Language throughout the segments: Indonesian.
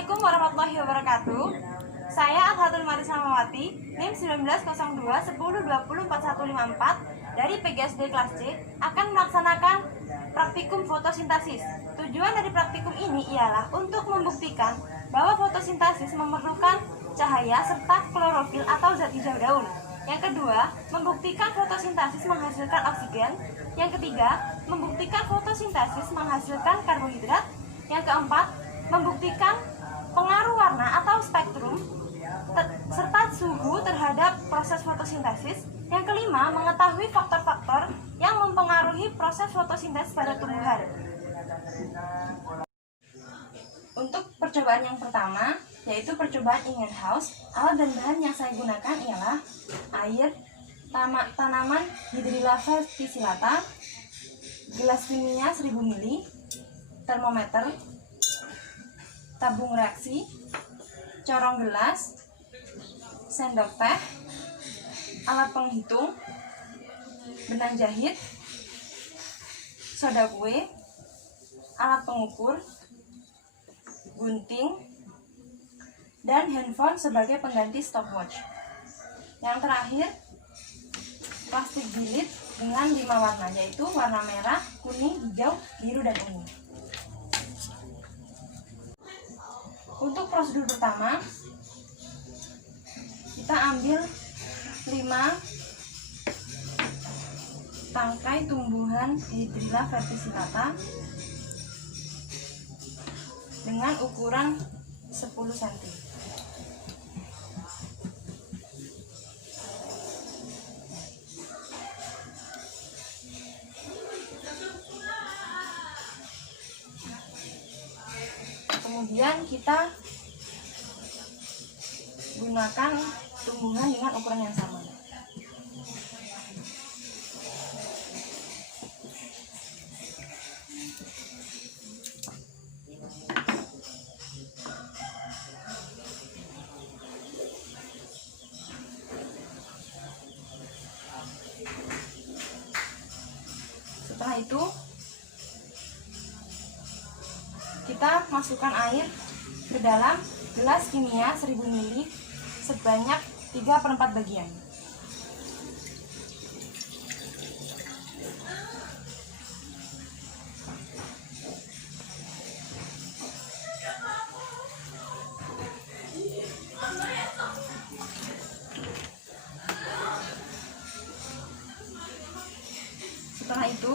Assalamualaikum warahmatullahi wabarakatuh. Saya Alhatul Marisa Mawati, NIM 190210204154 dari PGSD kelas C akan melaksanakan praktikum fotosintesis. Tujuan dari praktikum ini ialah untuk membuktikan bahwa fotosintesis memerlukan cahaya serta klorofil atau zat hijau daun. Yang kedua, membuktikan fotosintesis menghasilkan oksigen. Yang ketiga, membuktikan fotosintesis menghasilkan karbohidrat. Yang keempat, membuktikan pengaruh warna atau spektrum serta suhu terhadap proses fotosintesis. Yang kelima, mengetahui faktor-faktor yang mempengaruhi proses fotosintesis pada tumbuhan. Untuk percobaan yang pertama, yaitu percobaan Ingenhousz, alat dan bahan yang saya gunakan ialah air, tanaman Hydrilla verticillata, gelas kimia 1000 ml, termometer, tabung reaksi, corong gelas, sendok teh, alat penghitung, benang jahit, soda kue, alat pengukur, gunting, dan handphone sebagai pengganti stopwatch. Yang terakhir, plastik jilid dengan 5 warna, yaitu warna merah, kuning, hijau, biru, dan ungu. Untuk prosedur pertama, kita ambil 5 tangkai tumbuhan Hydrilla verticillata dengan ukuran 10 cm. Kemudian kita gunakan tumbuhan dengan ukuran yang sama. Setelah itu kita masukkan air ke dalam gelas kimia 1000 ml sebanyak 3/4 bagian. Setelah itu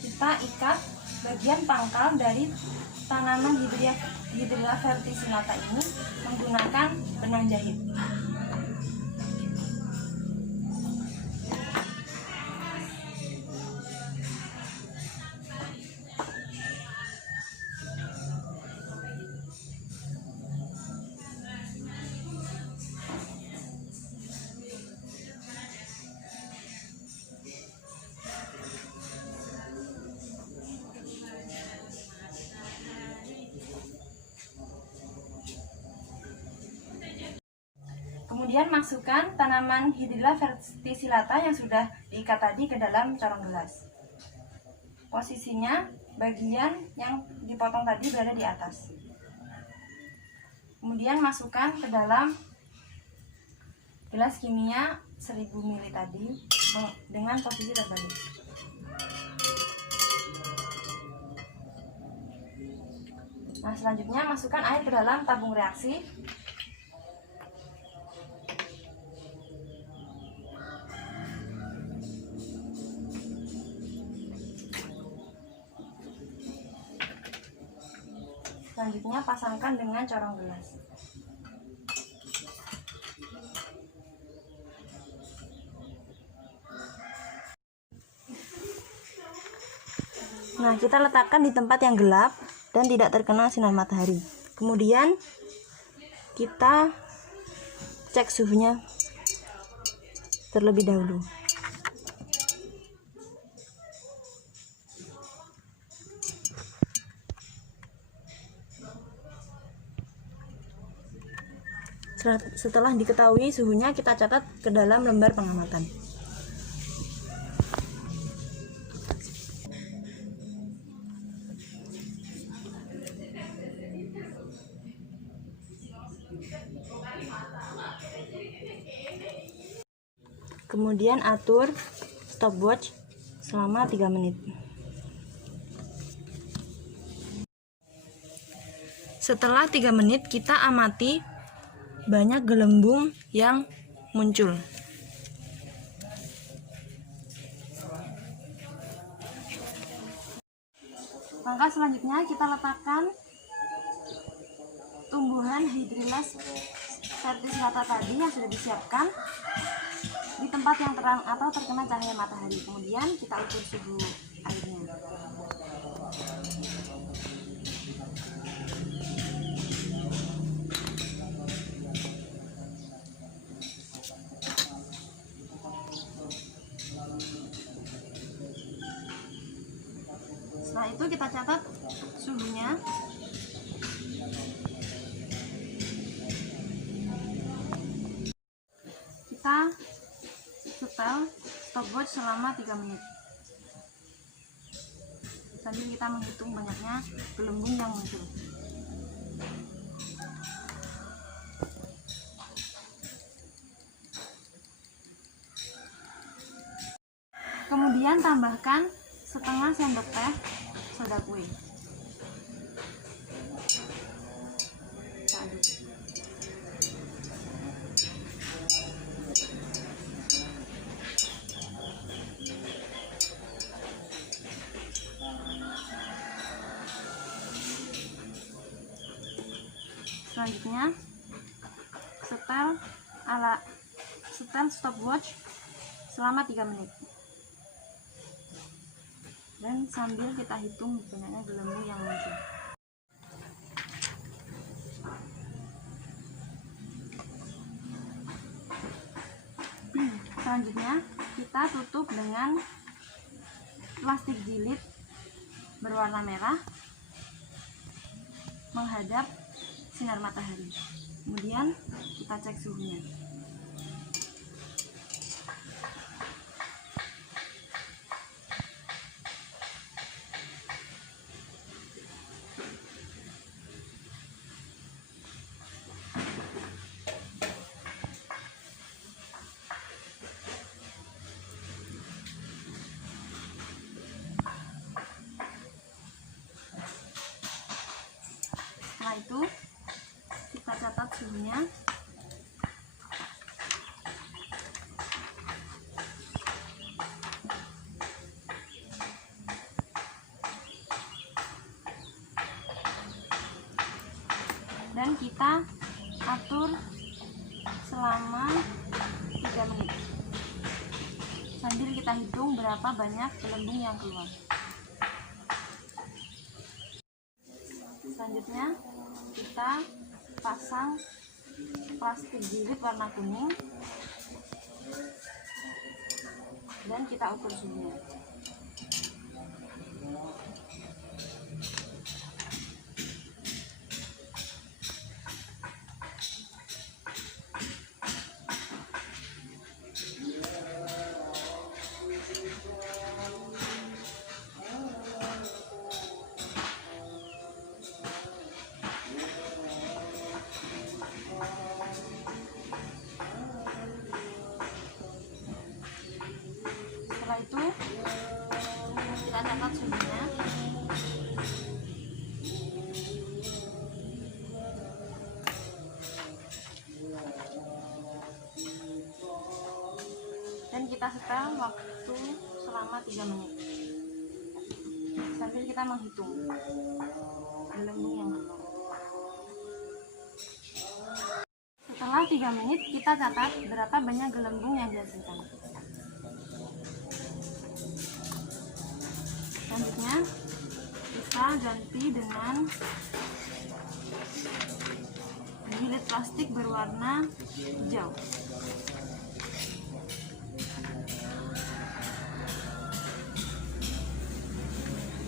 kita ikat bagian pangkal dari tanaman Hydrilla verticillata ini menggunakan benang jahit. Kemudian masukkan tanaman Hydrilla verticillata yang sudah diikat tadi ke dalam corong gelas. Posisinya bagian yang dipotong tadi berada di atas. Kemudian masukkan ke dalam gelas kimia 1000 ml tadi dengan posisi terbalik. Nah, selanjutnya masukkan air ke dalam tabung reaksi. Selanjutnya pasangkan dengan corong gelas. Nah, kita letakkan di tempat yang gelap dan tidak terkena sinar matahari. Kemudian kita cek suhunya terlebih dahulu. Setelah diketahui suhunya, kita catat ke dalam lembar pengamatan. Kemudian atur stopwatch selama 3 menit. Setelah 3 menit, kita amati banyak gelembung yang muncul. Langkah selanjutnya kita letakkan tumbuhan Hydrilla verticillata tadi yang sudah disiapkan di tempat yang terang atau terkena cahaya matahari. Kemudian kita ukur suhu airnya. Setelah itu kita catat suhunya. Kita setel stopwatch selama 3 menit sambil kita menghitung banyaknya gelembung yang muncul. Kemudian tambahkan setengah sendok teh soda kue. Kita aduk. Selanjutnya setel stopwatch selama 3 menit. Dan sambil kita hitung banyaknya gelembung yang muncul. Selanjutnya kita tutup dengan plastik jilid berwarna merah menghadap sinar matahari. Kemudian kita cek suhunya. Setelah itu kita catat suhunya. Dan kita atur selama 3 menit sambil kita hitung berapa banyak gelembung yang keluar. Selanjutnya kita pasang plastik jilid warna kuning dan kita ukur suhunya. Setelah itu kita catat suhunya. Dan kita setel waktu selama 3 menit sambil kita menghitung gelembung yang keluar. Setelah 3 menit kita catat berapa banyak gelembung yang dihasilkan. Selanjutnya kita ganti dengan jilid plastik berwarna hijau.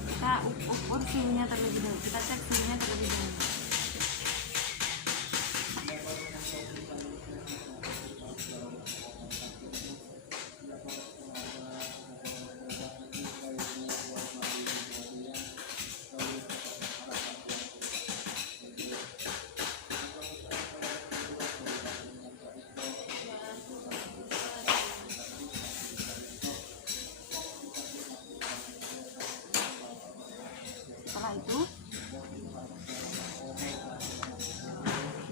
Kita ukur suhunya terlebih dahulu. Kita cek suhunya terlebih dahulu. itu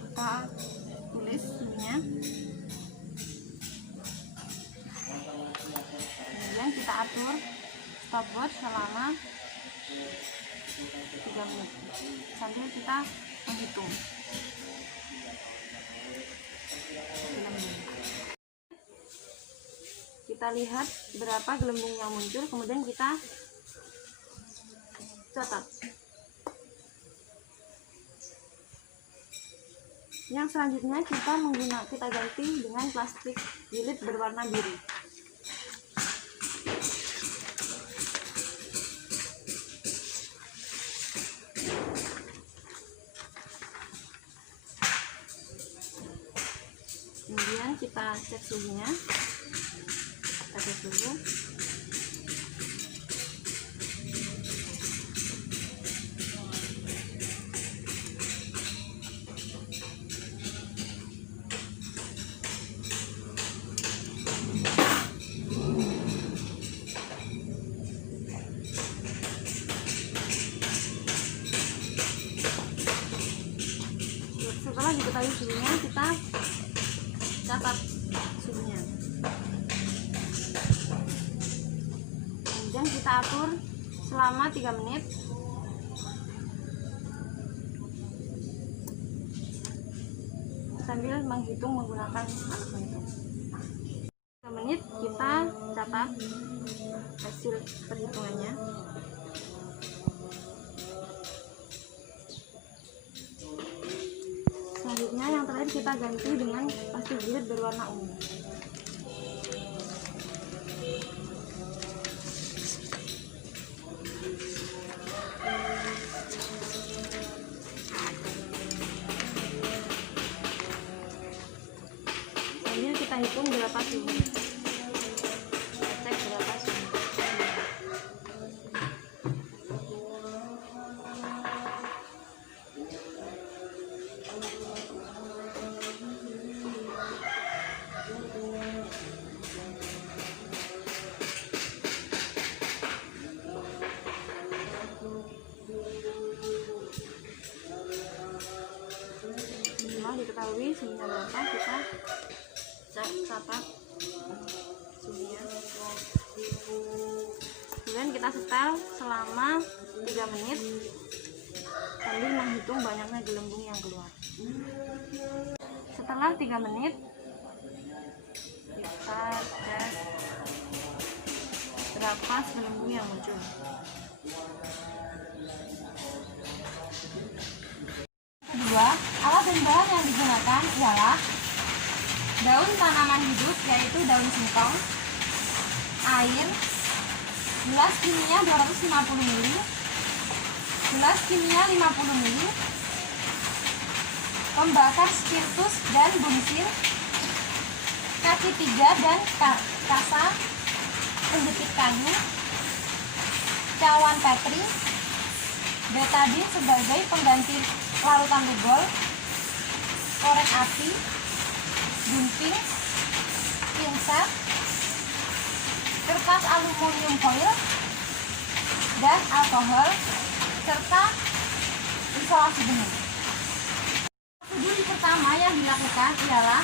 kita tulis ininya, kemudian kita atur stopwatch selama 3 menit sambil kita menghitung. Kita lihat berapa gelembung yang muncul, kemudian kita catat. Yang selanjutnya kita ganti dengan plastik jilid berwarna biru. Kemudian kita cek suhunya. Kita cek suhu. Setelah diketahui suhunya, kita catat suhunya. Kemudian kita atur selama 3 menit. Sambil menghitung menggunakan alat penghitung. 3 menit kita catat hasil perhitungannya. Selanjutnya yang terakhir kita ganti dengan plastik jilid berwarna ungu. Sambil kita hitung berapa suhu. Cek berapa suhu. Setelah diketahui suhunya berapa, kita cek catat suhunya. Kemudian kita setel selama 3 menit sambil menghitung banyaknya gelembung yang keluar. Setelah 3 menit kita cek berapa gelembung yang muncul. Kedua, alat dan bahan yang digunakan ialah daun tanaman hidup, yaitu daun singkong, air, gelas kimia 250 ml, gelas kimia 50 ml, pembakar spiritus dan bunsir, kaki 3 dan kasa penjepit kayu, cawan petri, betadin sebagai pengganti larutan lugol, korek api, gunting, pinset, kertas aluminium foil, dan alkohol, serta isolasi benih. Prosedur pertama yang dilakukan ialah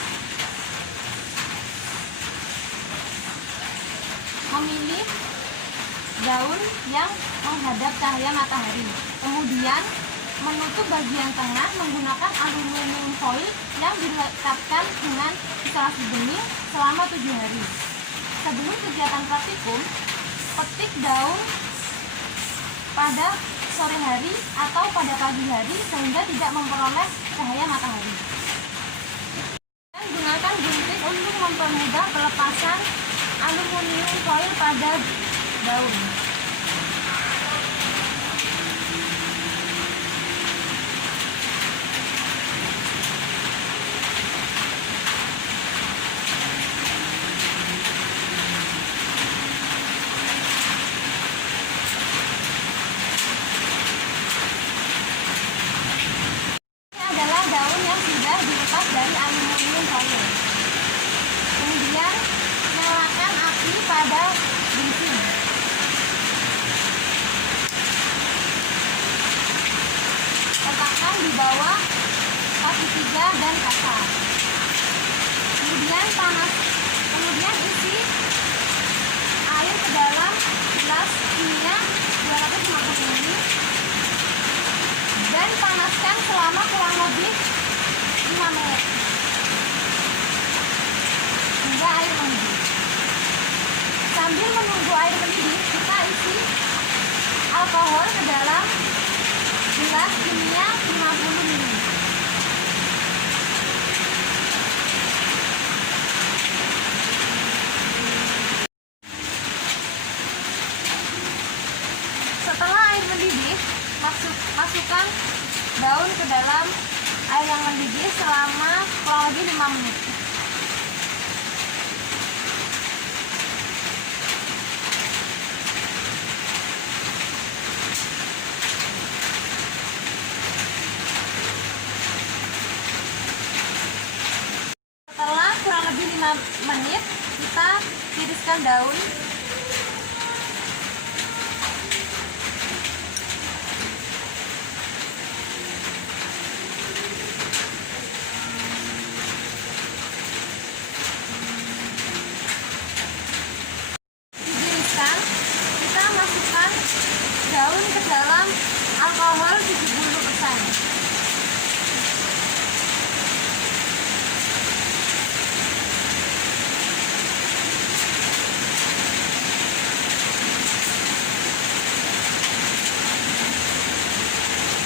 memilih daun yang menghadap cahaya matahari. Kemudian menutup bagian tengah menggunakan aluminium foil yang dilekatkan dengan isolasi benih selama 7 hari. Sebelum kegiatan praktikum, petik daun pada sore hari atau pada pagi hari sehingga tidak memperoleh cahaya matahari. Dan gunakan gunting untuk mempermudah pelepasan aluminium foil pada daun. Daun yang sudah dilepas dari aluminium foil. Kemudian nyalakan api pada bensin. di bawah kaki 3 dan kasar. Kemudian isi air ke dalam gelas kimia 250 ml dan panaskan selama kurang lebih 5 menit hingga air mendidih. Sambil menunggu air mendidih, kita isi alkohol ke dalam gelas kimia 50 ml. Setelah air mendidih, masukkan daun ke dalam air yang mendidih selama kurang lebih 5 menit. Setelah kurang lebih 5 menit, kita tiriskan daun. Kita masukkan daun ke dalam alkohol 70%.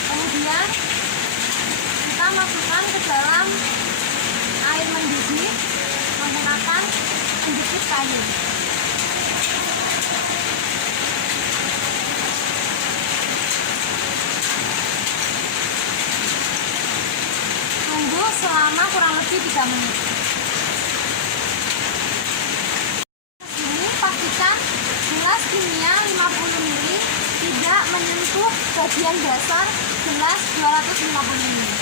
Kemudian kita masukkan ke dalam air mendidih menggunakan penjepit kayu. Tunggu selama kurang lebih 3 menit. Ini pastikan gelas kimia 50 ml tidak menyentuh bagian dasar gelas 250 ml.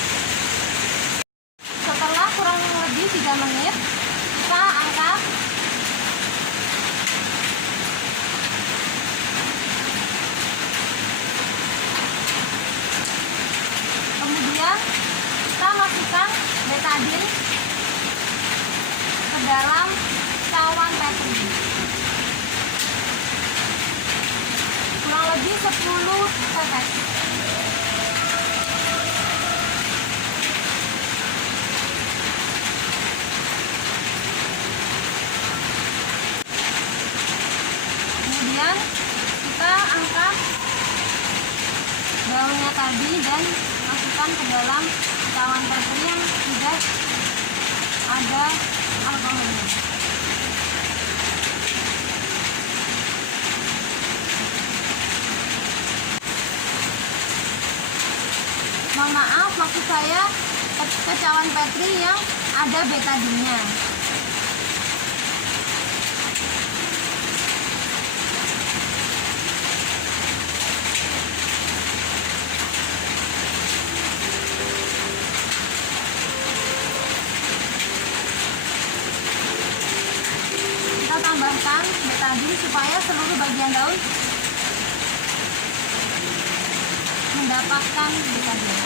Setelah kurang lebih 3 menit, kita angkat. Kemudian kita masukkan betadin ke dalam cawan petri. Kurang lebih 10 tetes. Kemudian kita angkat daunnya tadi dan masukkan ke dalam cawan petri yang sudah ada alkoholnya. Mohon maaf, maksud saya ke cawan petri yang ada betadinnya. Tambahkan betadin supaya seluruh bagian daun mendapatkan betadin.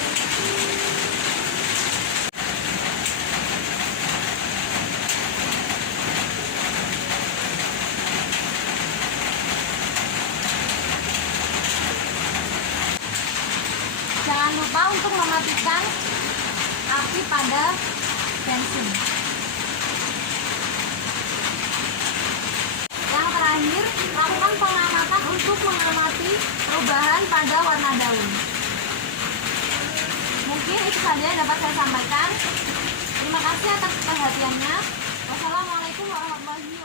Jangan lupa untuk mematikan api pada bensin. Terakhir, lakukan pengamatan untuk mengamati perubahan pada warna daun. Mungkin itu saja yang dapat saya sampaikan. Terima kasih atas perhatiannya. Wassalamualaikum warahmatullahi wabarakatuh.